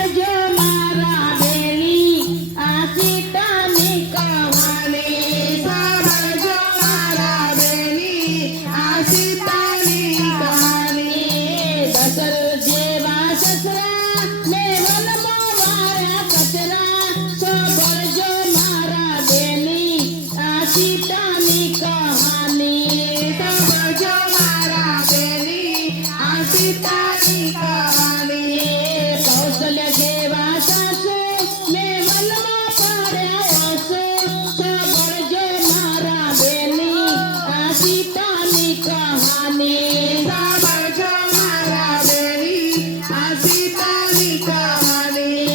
સાંભળજો મારા બેની આ સીતાની કહાની સાંભળજો મારા બેની આ સીતાની કહાની દશરથ જેવા સસરા ને વનમાં વાળ્યા કચરા સાંભળજો મારા બેની આ સીતાની કહાની સાંભળજો મારા બેની આ સીતાની કહાની કૌશલ્ય જેવા સાસુ ને વનમાં પાડ્યા આંસુ સાંભળજો મારા બેની આ સીતાની કહાની સાંભળજો મારા બેની આ સીતાની કહાની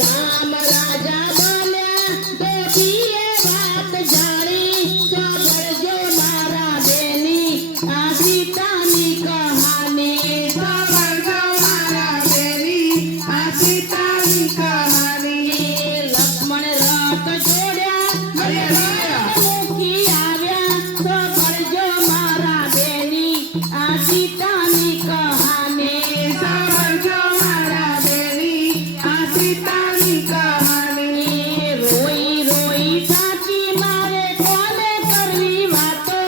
રામ રાજા બન્યા દેખીએ વાત જાણી સાંભળજો મારા બેની આ સીતાની કહાની સાંભળજો મારા બેની આ સીતાની કહાની લક્ષ્મણ રથ જોડ્યા અરે વાહ! મૂકી આવ્યા સાંભળજો મારા બેની આ સીતાની કહાની સાંભળજો મારા બેની આ સીતાની કહાની રોઈ રોઈ થાકી મારે કોને કરવી વાતો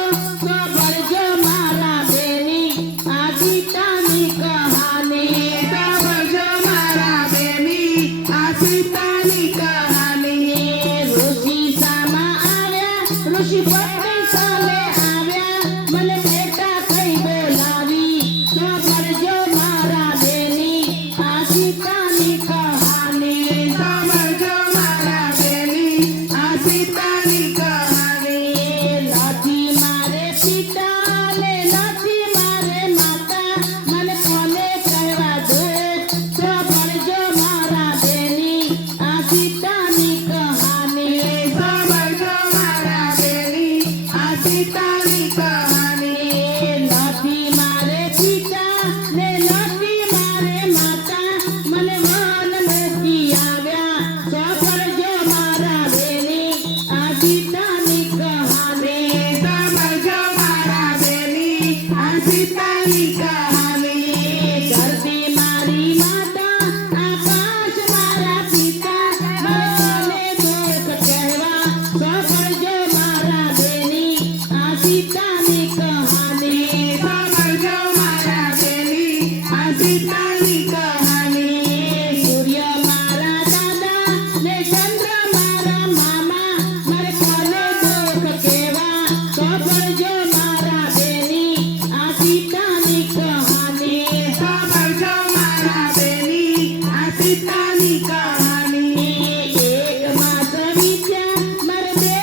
સાંભળજો મારા બેની આ સીતાની કહાની સાંભળજો મારા બેની આ સીતાની કહાની ઋષિ સામા આવ્યા ઋષિ પત્ની સામે આવ્યા મને બેટા થઈ બોલાવી સાંભળજો મારા બેની આ સીતાની કહાની સાંભળજો મારા બેની આ સીતાની કહાની નથી મારે પિતા ને નથી મારે માતા મને કોને કહેવા દે સાંભળજો મારા બેની આ સીતાની કહાની સાંભળજો મારા બેની આ સીતાની કહાની નથી મારે પિતા ને નથી મારે માતા મને વન મૂકી આવ્યા સાંભળજો મારા બેની આ સીતાની કહાની સાંભળજો મારા બેની આ સીતાની કહાની ધરતી મારી માતા આકાશ મારા પિતા મને દુઃખ કહેવા સાંભળજો મારા બેની આ સીતાની કહાની સાંભળજો મારા બેની આ સીતાની કહાની સૂર્ય મારા દાદા ને ચંદ્ર મારા મામા મારે કોને દુઃખ કહેવા સાંભળજો મારા બેની આ સીતાની કહાની સાંભળજો મારા બેની આ સીતાની કહાની એક માસ વીત્યા મારે બે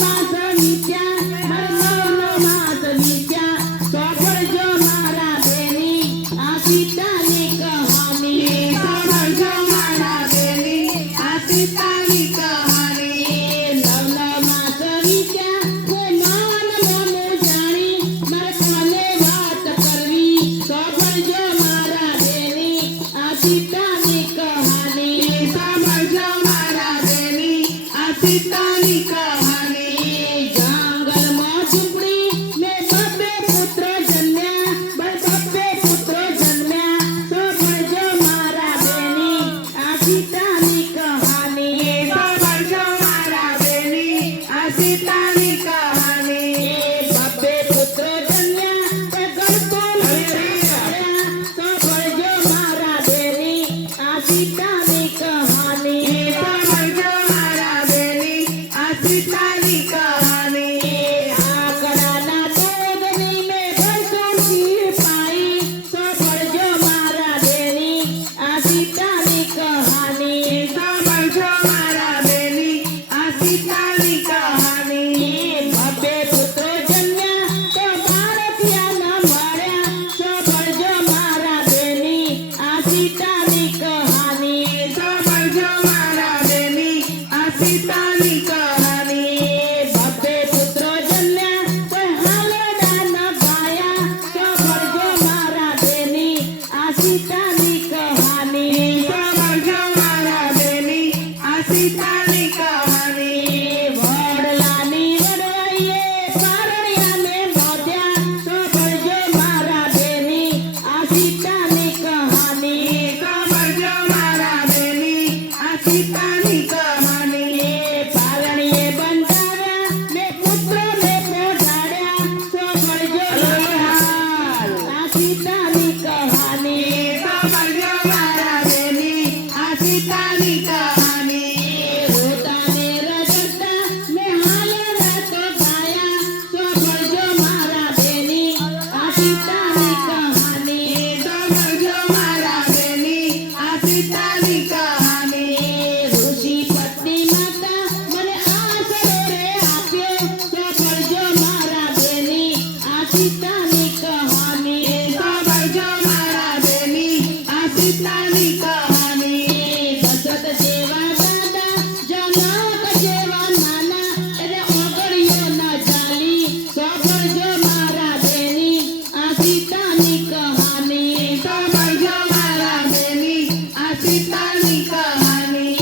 માસ વીત્યા મારે 9 માસ વીત્યા સાંભળજો મારા બેની આ સીતાની કહાની સાંભળજો મારા બેની આ સીતાની કહાની 9 માસ વીત્યા કોઈ મન મોનું જાણી મારે કોને વાત કરવી સાંભળજો મારા બેની આ સીતાની કહાની સાંભળજો મારા બેની આ સીતાની કહાની જંગલમાં ઝૂંપડી ને બબ્બે પુત્ર જન્મ્યા બબ્બે પુત્ર જન્મ્યા સાંભળજો મારા બેની આ સીતાની કહાની સાંભળજો મારા બેની આ સીતાની કહાની બબ્બે પુત્ર જન્મ્યા તે ગણતો સાંભળજો મારા બેની આ સીતાની કહાની સાંભળજો મારા બેની આ સીતાની કહાની આકડાના દૂધની મેં ઘરસોથી પાઈ સાંભળજો મારા બેની આ સીતાની કહાની સાંભળજો મારા બેની આ સીતાની કહાની બબ્બે પુત્ર જન્મ્યા તો ભારતીયા ન મળ્યા સાંભળજો મારા બેની આ સીતાની કહાની સીતાની કહાની પારણીએ બંધાવ્યા ને પુત્રને પોઢાડ્યા સાંભળજો હાલ આ સીતાની કહાની સાંભળજો મારા બેની આ સીતાની કહાની રોતાને રડતા મેં હાલ રાતો ગાયા સાંભળજો મારા બેની આ સીતાની કહાની સાંભળજો મારા બેની આ સીતાની કહાની ઋષિ પત્ની માતા મને આશરો રે આપ્યો સાંભળજો મારા બેની આ સીતાની કહાની સાંભળજો મારા બેની આ સીતાની કહાની દશરથ જેવા દાદા જનક જેવા નાના એને ઓગળ્યો ન ચાલી સાંભળજો મારા બેની આ સીતાની કહાની સાંભળજો મારા બેની આ સીતાની કહાની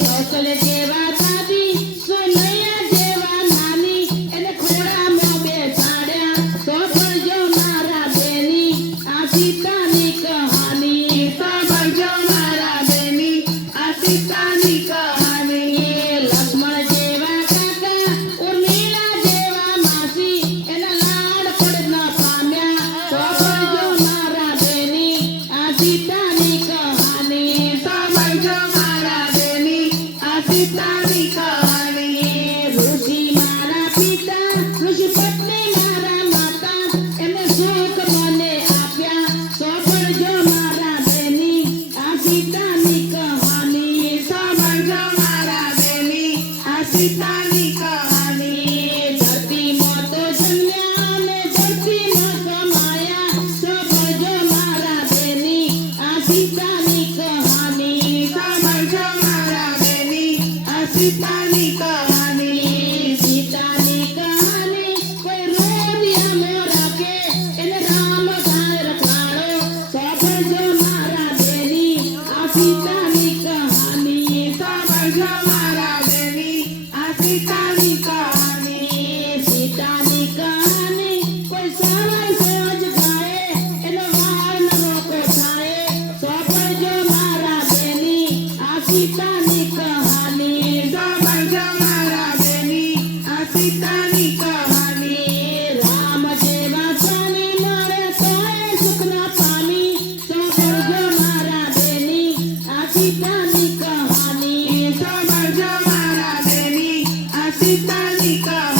કૌશલ જેવા દાદી સોનૈયા જેવા નાની એને ખોળામાં બેસાડ્યા સાંભળજો મારા બેની આ સીતાની કહાની સાંભળજો મારા બેની આ સીતાની કહાની લક્ષ્મણ જેવા કાકા ઉર્મિલા જેવા માસી એના લાડ પડ ન પામ્યા સાંભળજો મારા બેની આ સીતાની કહાની સાંભળજો મારા બેની આ સીતાની કહાની ઋષિ મારા પિતા ઋષિ પત્ની મારા માતા એમને સુખ મને આપ્યા સાંભળજો મારા બેની આ સીતાની કહાની સાંભળજો મારા બેની આ સીતાની કહાની ધરતીમાં તો જન્મ્યા ને ધરતીમાં સમાયા સાંભળજો મારા બેની આ સીતાની કહાની સાંભળજો મારા બેની આ સીતાની કહાની સીતાની કહાની કોઈ રોદિયામાં રાખે એને રામ થાય રખવાડો સાંભળજો મારા બેની આ સીતાની કહાની સાંભળજો મારા બેની આ સીતાની કહાની સીતાની કહાની કોઈ સવાર સોજ ગાય એનો વાર ન રોકો થાય સાંભળજો મારા બેની આ સીતાની કહાની સાંભળજો મારા બેની આ સીતાની કહાની રામ જેવા સ્વામી મળે તોય સુખ ના પામી સાંભળજો મારા બેની આ સીતાની કહાની સાંભળજો મારા બેની આ સીતાની કહાની